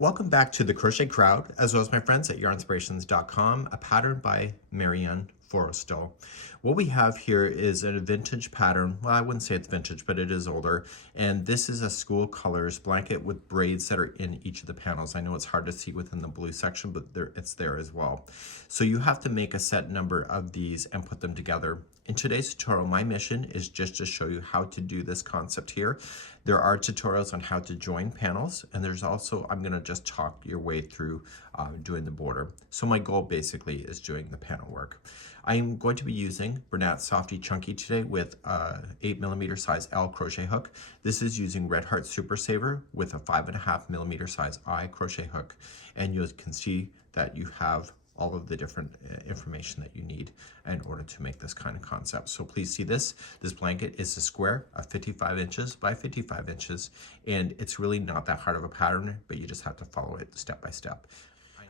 Welcome back to the Crochet Crowd, as well as my friends at yarnspirations.com, a pattern by Marianne Forrestal. What we have here is a vintage pattern. Well, I wouldn't say it's vintage, but it is older. And this is a school colors blanket with braids that are in each of the panels. I know it's hard to see within the blue section, but it's there as well. So you have to make a set number of these and put them together. In today's tutorial, my mission is just to show you how to do this concept here. There are tutorials on how to join panels, and there's also, I'm gonna just talk your way through doing the border. So my goal basically is doing the panel work. I am going to be using Bernat Softee Chunky today with a 8mm size L crochet hook. This is using Red Heart Super Saver with a 5.5mm size I crochet hook. And you can see that you have all of the different information that you need in order to make this kind of concept. So please see this. This blanket is a square of 55 inches by 55 inches, and it's really not that hard of a pattern, but you just have to follow it step by step.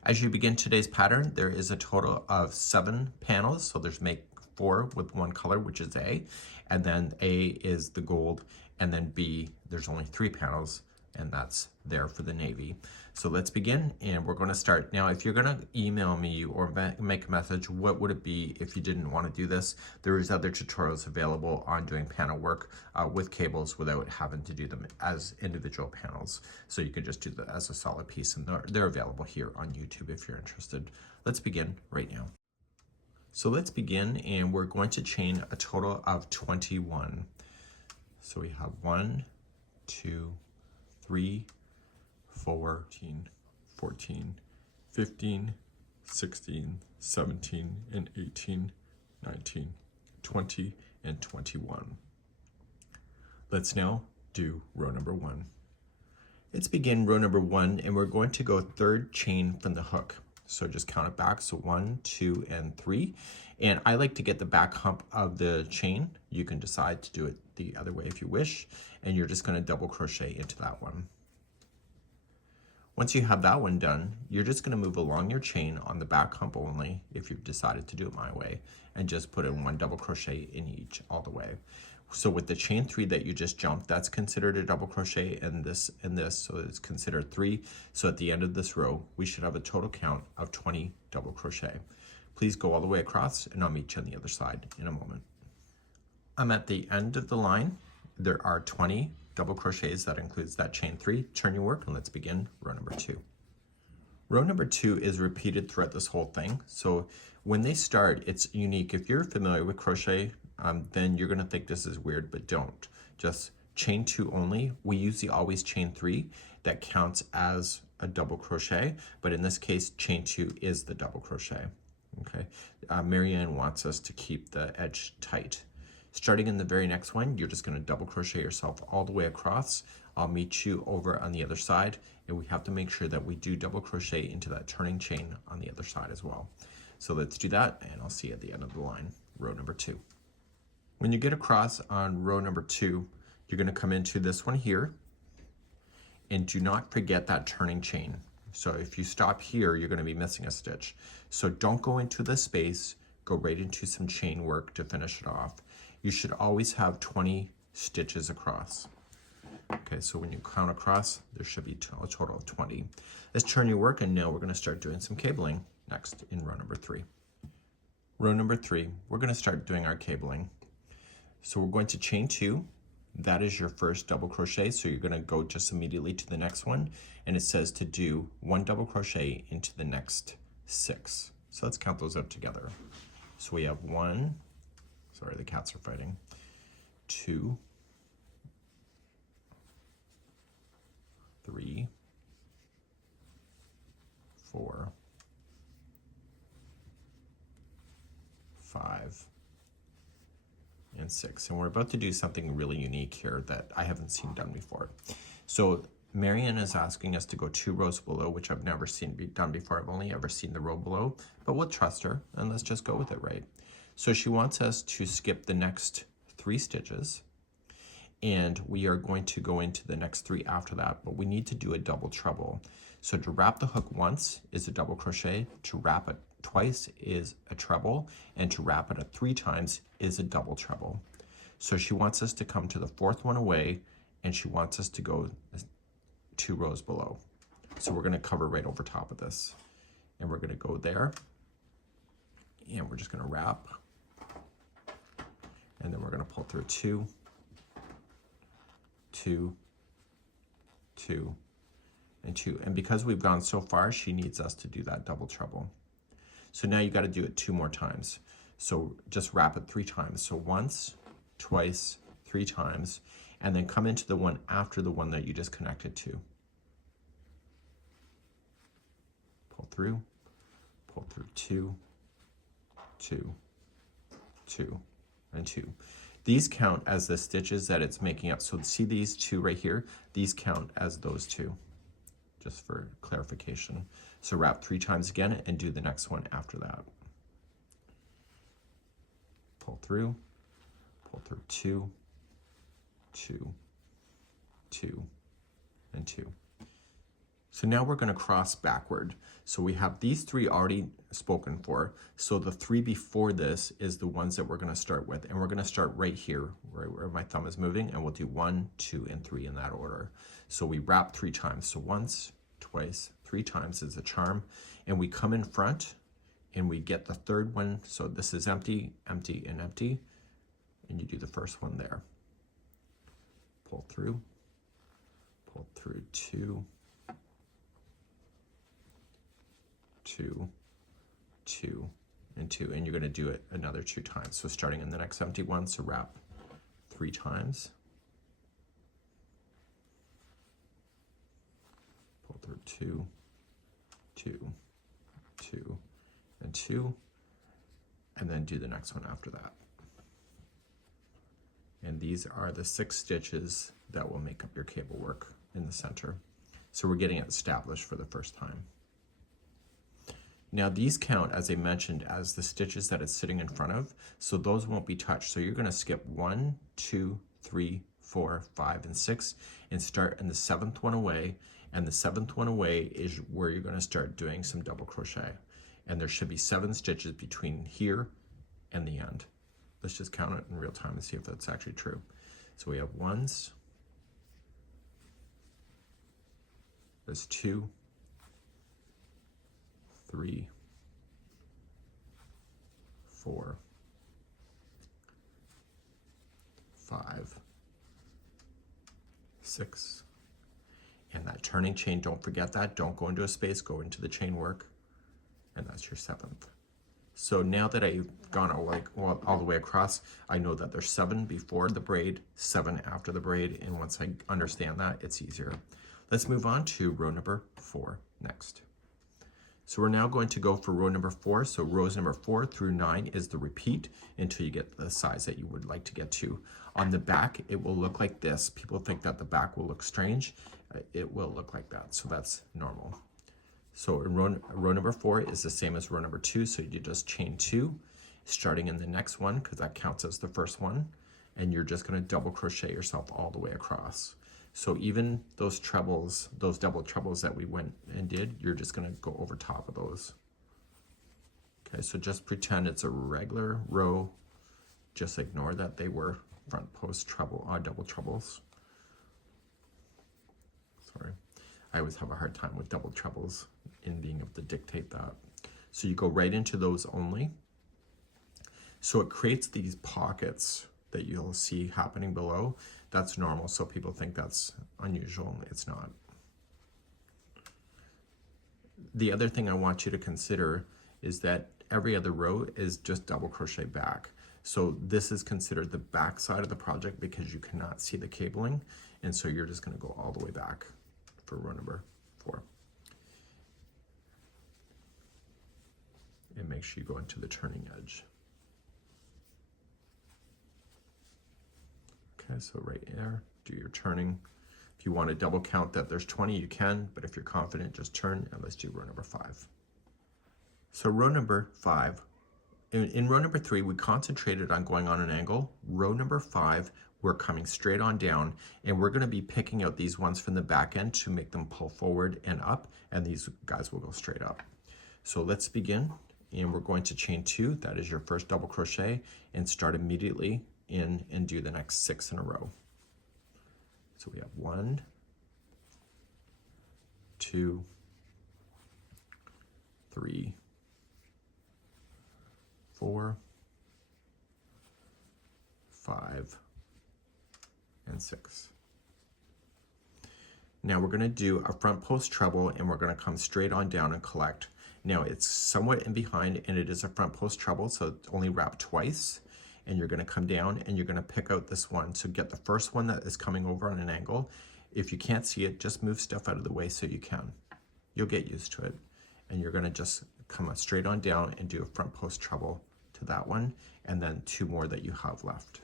As you begin today's pattern, there is a total of 7 panels. So there's make 4 with one color, which is A, and then A is the gold, and then B, there's only 3 panels, and that's there for the navy. So let's begin, and we're going to start. Now, if you're going to email me or make a message, what would it be if you didn't want to do this? There is other tutorials available on doing panel work with cables without having to do them as individual panels. So you could just do that as a solid piece, and they're available here on YouTube if you're interested. Let's begin right now. So let's begin, and we're going to chain a total of 21. So we have 1, 2, 3, 14, 15, 16, 17, and 18, 19, 20, and 21. Let's now do row number 1. Let's begin row number 1, and we're going to go 3rd chain from the hook. So just count it back. So 1, 2, and 3. And I like to get the back hump of the chain. You can decide to do it the other way if you wish. And you're just going to double crochet into that one. Once you have that one done, you're just going to move along your chain on the back hump only, if you've decided to do it my way, and just put in 1 double crochet in each all the way. So with the chain 3 that you just jumped, that's considered a double crochet, and this, so it's considered 3. So at the end of this row, we should have a total count of 20 double crochet. Please go all the way across, and I'll meet you on the other side in a moment. I'm at the end of the line. There are 20 double crochets. That includes that chain 3. Turn your work, and let's begin row number 2. Row number 2 is repeated throughout this whole thing. So when they start, it's unique. If you're familiar with crochet, then you're going to think this is weird, but don't. Just chain 2 only. We usually always chain 3. That counts as a double crochet, but in this case, chain 2 is the double crochet. Okay. Marianne wants us to keep the edge tight. Starting in the very next one, you're just going to double crochet yourself all the way across. I'll meet you over on the other side, and we have to make sure that we do double crochet into that turning chain on the other side as well. So let's do that, and I'll see you at the end of the line, row number 2. When you get across on row number 2, you're going to come into this one here, and do not forget that turning chain. So if you stop here, you're going to be missing a stitch. So don't go into the space, go right into some chain work to finish it off. You should always have 20 stitches across. Okay, so when you count across, there should be a total of 20. Let's turn your work, and now we're going to start doing some cabling next in row number 3. Row number 3, we're going to start doing our cabling. So we're going to chain 2. That is your first double crochet, so you're going to go just immediately to the next one, and it says to do 1 double crochet into the next 6. So let's count those out together. So we have 1, sorry, the cats are fighting, 2, 3, 4, 5, and 6. And we're about to do something really unique here that I haven't seen done before. So Marianne is asking us to go 2 rows below, which I've never seen done before. I've only ever seen the row below, but we'll trust her, and let's just go with it, right? So she wants us to skip the next 3 stitches, and we are going to go into the next 3 after that, but we need to do a double treble. So to wrap the hook once is a double crochet, to wrap it twice is a treble, and to wrap it 3 times is a double treble. So she wants us to come to the 4th one away, and she wants us to go 2 rows below. So we're going to cover right over top of this, and we're going to go there, and we're just going to wrap, and then we're going to pull through 2, 2, 2, and 2. And because we've gone so far, she needs us to do that double treble. So now you got to do it 2 more times. So just wrap it 3 times. So once, twice, 3 times, and then come into the one after the one that you just connected to. Pull through 2, 2, 2, and 2. These count as the stitches that it's making up. So see these 2 right here? These count as those 2, just for clarification. So wrap 3 times again and do the next one after that. Pull through 2, 2, 2, and 2. So now we're going to cross backward. So we have these 3 already spoken for. So the 3 before this is the ones that we're going to start with. And we're going to start right here, right where my thumb is moving, and we'll do 1, 2, and 3 in that order. So we wrap 3 times. So once, twice, 3 times is a charm. And we come in front, and we get the 3rd one. So this is empty, empty, and empty. And you do the first one there. Pull through 2, 2, 2, and 2, and you're going to do it another 2 times. So starting in the next empty one, so wrap 3 times, pull through 2, 2, 2, and 2, and then do the next one after that. And these are the 6 stitches that will make up your cable work in the center. So we're getting it established for the first time. Now these count, as I mentioned, as the stitches that it's sitting in front of, so those won't be touched. So you're going to skip 1, 2, 3, 4, 5, and 6, and start in the 7th one away. And the 7th one away is where you're going to start doing some double crochet. And there should be 7 stitches between here and the end. Let's just count it in real time and see if that's actually true. So we have 1s, there's 2, 3, 4, 5, 6, and that turning chain, don't forget that. Don't go into a space, go into the chain work, and that's your 7th. So now that I've gone all the way across, I know that there's 7 before the braid, 7 after the braid, and once I understand that, it's easier. Let's move on to row number 4 next. So we're now going to go for row number 4. So rows number 4 through 9 is the repeat until you get the size that you would like to get to. On the back, it will look like this. People think that the back will look strange. It will look like that, so that's normal. So in row number 4 is the same as row number 2, so you just chain 2, starting in the next one, because that counts as the first one, and you're just going to double crochet yourself all the way across. So even those trebles, those double trebles that we went and did, you're just going to go over top of those. Okay, so just pretend it's a regular row. Just ignore that they were front post treble, double trebles. Sorry, I always have a hard time with double trebles in being able to dictate that. So you go right into those only. So it creates these pockets that you'll see happening below. That's normal, so people think that's unusual. It's not. The other thing I want you to consider is that every other row is just double crochet back. So this is considered the back side of the project because you cannot see the cabling, and so you're just going to go all the way back for row number 4. And make sure you go into the turning edge. Okay, so right there, do your turning. If you want to double count that there's 20, you can, but if you're confident, just turn, and let's do row number 5. So row number 5, in row number 3, we concentrated on going on an angle. Row number 5, we're coming straight on down, and we're going to be picking out these ones from the back end to make them pull forward and up, and these guys will go straight up. So let's begin, and we're going to chain 2, that is your first double crochet, and start immediately in and do the next 6 in a row. So we have 1, 2, 3, 4, 5, and 6. Now we're going to do a front post treble, and we're going to come straight on down and collect. Now it's somewhat in behind, and it is a front post treble, so it's only wrapped twice. And you're going to come down and you're going to pick out this one. So get the first one that is coming over on an angle. If you can't see it, just move stuff out of the way so you can. You'll get used to it. And you're going to just come straight on down and do a front post treble to that one, and then 2 more that you have left.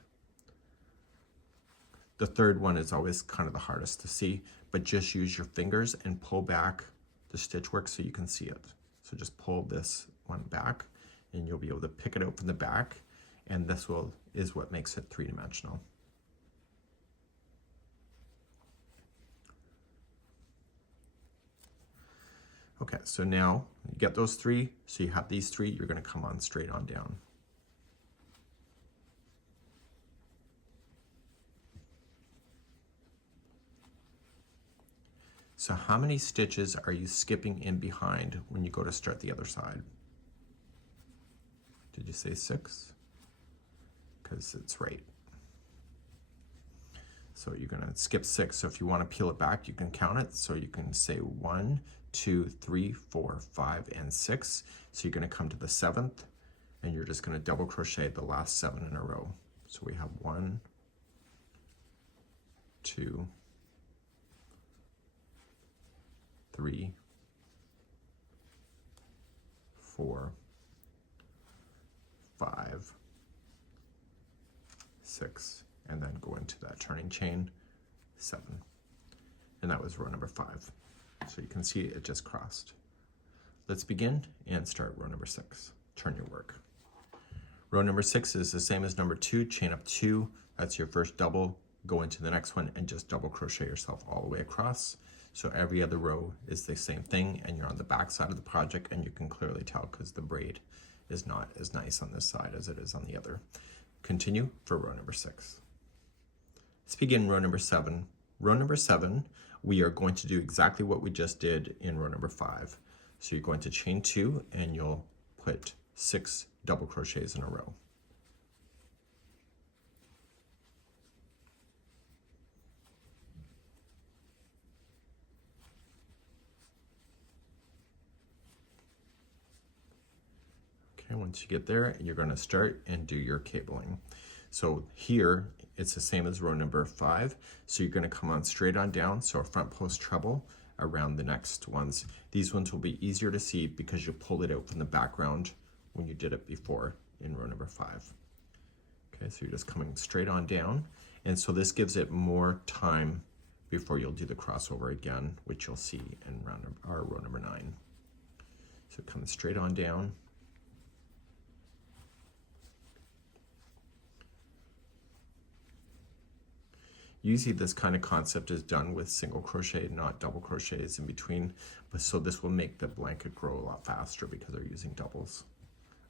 The third one is always kind of the hardest to see, but just use your fingers and pull back the stitch work so you can see it. So just pull this one back and you'll be able to pick it out from the back, and this is what makes it 3-dimensional. Okay, so now you get those 3, so you have these 3, you're going to come on straight on down. So how many stitches are you skipping in behind when you go to start the other side? Did you say 6? Because it's right. So you're going to skip 6. So if you want to peel it back, you can count it. So you can say 1, 2, 3, 4, 5, and 6. So you're going to come to the 7th, and you're just going to double crochet the last 7 in a row. So we have 1, 2, 3, 4, 5, 6, and then go into that turning chain 7. And that was row number 5. So you can see it just crossed. Let's begin and start row number 6. Turn your work. Row number 6 is the same as number 2, chain up 2. That's your first double. Go into the next one and just double crochet yourself all the way across. So every other row is the same thing, and you're on the back side of the project, and you can clearly tell because the braid is not as nice on this side as it is on the other. Continue for row number 6. Let's begin row number 7. Row number 7, we are going to do exactly what we just did in row number 5. So you're going to chain 2, and you'll put 6 double crochets in a row. Okay, once you get there, you're going to start and do your cabling. So here, it's the same as row number 5. So you're going to come on straight on down, so a front post treble around the next ones. These ones will be easier to see because you pulled it out from the background when you did it before in row number 5. Okay, so you're just coming straight on down. And so this gives it more time before you'll do the crossover again, which you'll see in row number 9. So come straight on down. Usually this kind of concept is done with single crochet, not double crochets in between, but so this will make the blanket grow a lot faster because they're using doubles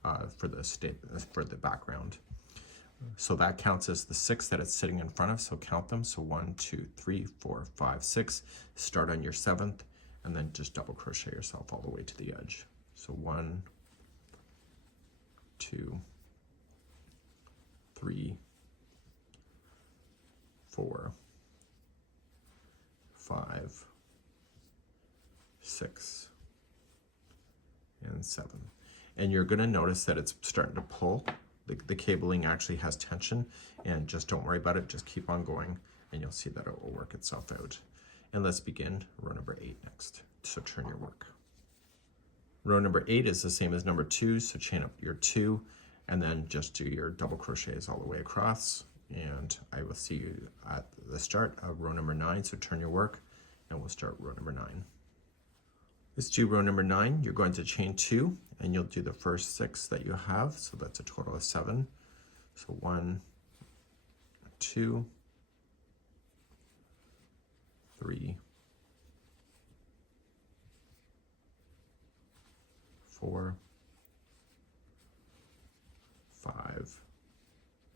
for the background. So that counts as the 6 that it's sitting in front of, so count them. So 1, 2, 3, 4, 5, 6. Start on your 7th, and then just double crochet yourself all the way to the edge. So 1, 2, 3, 4, 5, 6, and 7. And you're going to notice that it's starting to pull. The cabling actually has tension, and just don't worry about it. Just keep on going, and you'll see that it will work itself out. And let's begin row number 8 next. So turn your work. Row number 8 is the same as number 2, so chain up your 2, and then just do your double crochets all the way across. And I will see you at the start of row number 9, so turn your work, and we'll start row number 9. Let's do row number 9. You're going to chain 2, and you'll do the first 6 that you have, so that's a total of 7. So 1, 2, 3, 4, 5,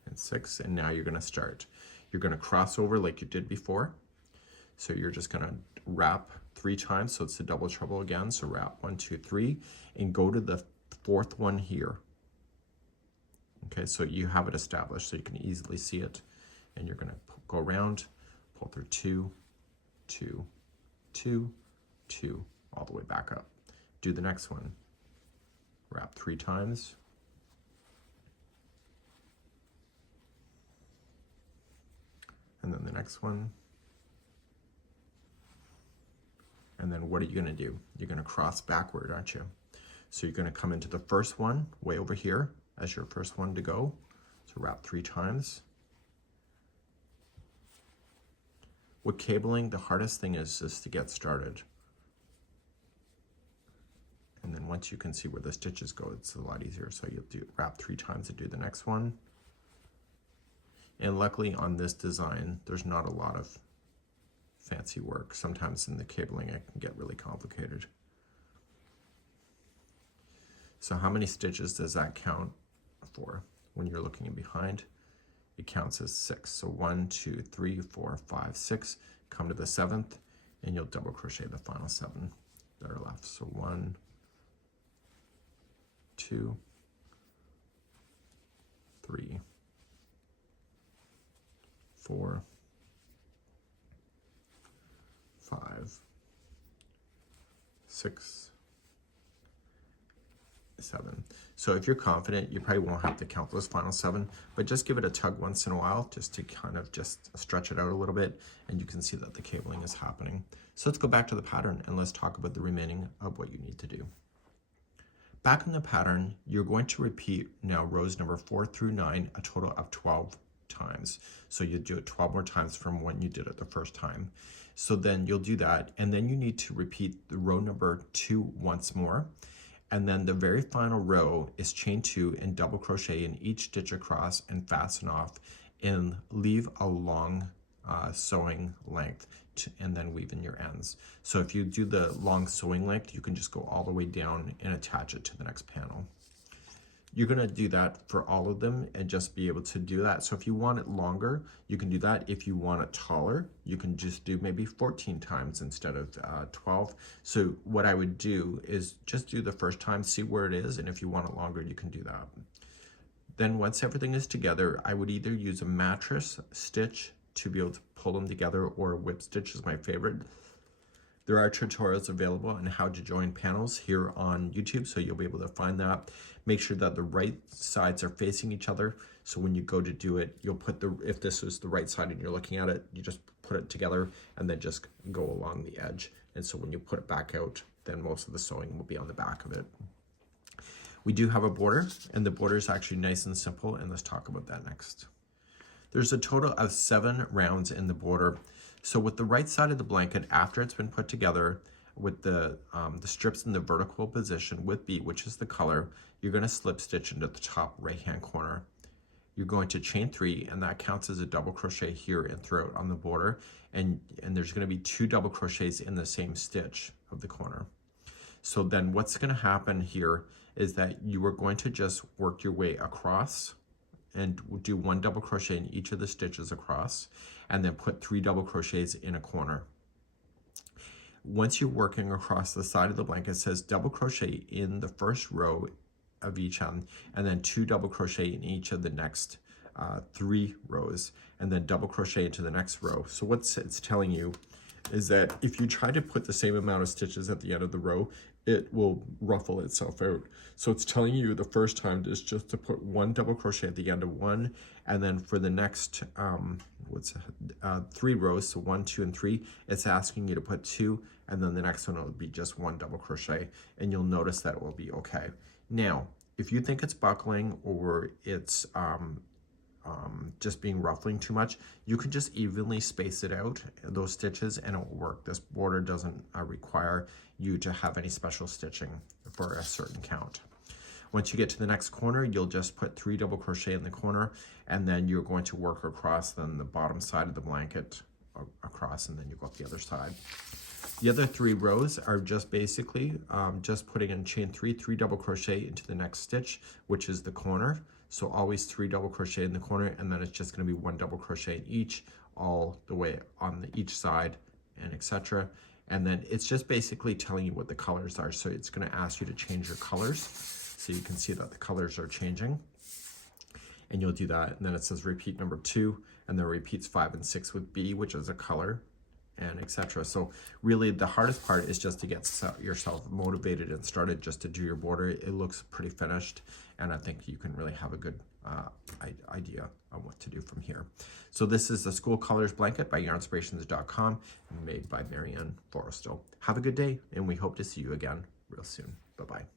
and 6, and now you're going to start. You're going to cross over like you did before. So you're just gonna wrap 3 times, so it's the double treble again. So wrap 1, 2, 3, and go to the 4th one here. Okay, so you have it established so you can easily see it. And you're gonna go around, pull through 2, 2, 2, 2, all the way back up. Do the next one. Wrap 3 times. And then the next one. And then what are you gonna do? You're gonna cross backward, aren't you? So you're gonna come into the first one, way over here, as your first one to go. So wrap 3 times. With cabling, the hardest thing is just to get started. And then once you can see where the stitches go, it's a lot easier. So you'll wrap 3 times to do the next one. And luckily on this design, there's not a lot of fancy work. Sometimes in the cabling, it can get really complicated. So how many stitches does that count for when you're looking in behind? It counts as 6. So 1, 2, 3, 4, 5, 6. Come to the 7th, and you'll double crochet the final 7 that are left. So 1, 2, 3, 4, 5, 6, 7. So if you're confident, you probably won't have to count those final 7, but just give it a tug once in a while just to kind of just stretch it out a little bit, and you can see that the cabling is happening. So let's go back to the pattern and let's talk about the remaining of what you need to do. Back in the pattern, you're going to repeat now rows number 4 through 9 a total of 12 times. So you do it 12 more times from when you did it the first time. So then you'll do that, and then you need to repeat the row number 2 once more. And then the very final row is chain 2 and double crochet in each stitch across and fasten off and leave a long sewing length and then weave in your ends. So if you do the long sewing length, you can just go all the way down and attach it to the next panel. You're gonna do that for all of them and just be able to do that. So if you want it longer, you can do that. If you want it taller, you can just do maybe 14 times instead of 12. So what I would do is just do the first time, see where it is, and if you want it longer, you can do that. Then once everything is together, I would either use a mattress stitch to be able to pull them together, or a whip stitch is my favorite. There are tutorials available on how to join panels here on YouTube, so you'll be able to find that. Make sure that the right sides are facing each other, so when you go to do it, you'll put if this is the right side and you're looking at it, you just put it together and then just go along the edge. And so when you put it back out, then most of the sewing will be on the back of it. We do have a border, and the border is actually nice and simple, and let's talk about that next. There's a total of 7 rounds in the border. So with the right side of the blanket, after it's been put together with the strips in the vertical position with B, which is the color, you're going to slip stitch into the top right hand corner. You're going to chain 3, and that counts as a double crochet here and throughout on the border, and there's going to be 2 double crochets in the same stitch of the corner. So then what's going to happen here is that you are going to just work your way across and do 1 double crochet in each of the stitches across, and then put 3 double crochets in a corner. Once you're working across the side of the blanket, it says double crochet in the first row of each end, and then 2 double crochet in each of the next 3 rows, and then double crochet into the next row. So what it's telling you is that if you try to put the same amount of stitches at the end of the row, it will ruffle itself out. So it's telling you the first time is just to put 1 double crochet at the end of 1, and then for the next 3 rows, so 1, 2, and 3, it's asking you to put 2, and then the next one will be just 1 double crochet, and you'll notice that it will be okay. Now, if you think it's buckling or it's just being ruffling too much, you can just evenly space it out, those stitches, and it will work. This border doesn't require you to have any special stitching for a certain count. Once you get to the next corner, you'll just put 3 double crochet in the corner, and then you're going to work across then the bottom side of the blanket across, and then you go up the other side. The other 3 rows are just basically just putting in chain 3, 3 double crochet into the next stitch, which is the corner. So always 3 double crochet in the corner, and then it's just going to be 1 double crochet in each, all the way on each side and etc. And then it's just basically telling you what the colors are. So it's going to ask you to change your colors. So you can see that the colors are changing. And you'll do that. And then it says repeat number 2, and then repeats 5 and 6 with B, which is a color, and etc. So really the hardest part is just to get yourself motivated and started just to do your border. It looks pretty finished, and I think you can really have a good idea on what to do from here. So this is the School Colors Blanket by yarnspirations.com, made by Marianne Forrestal. Have a good day, and we hope to see you again real soon. Bye-bye.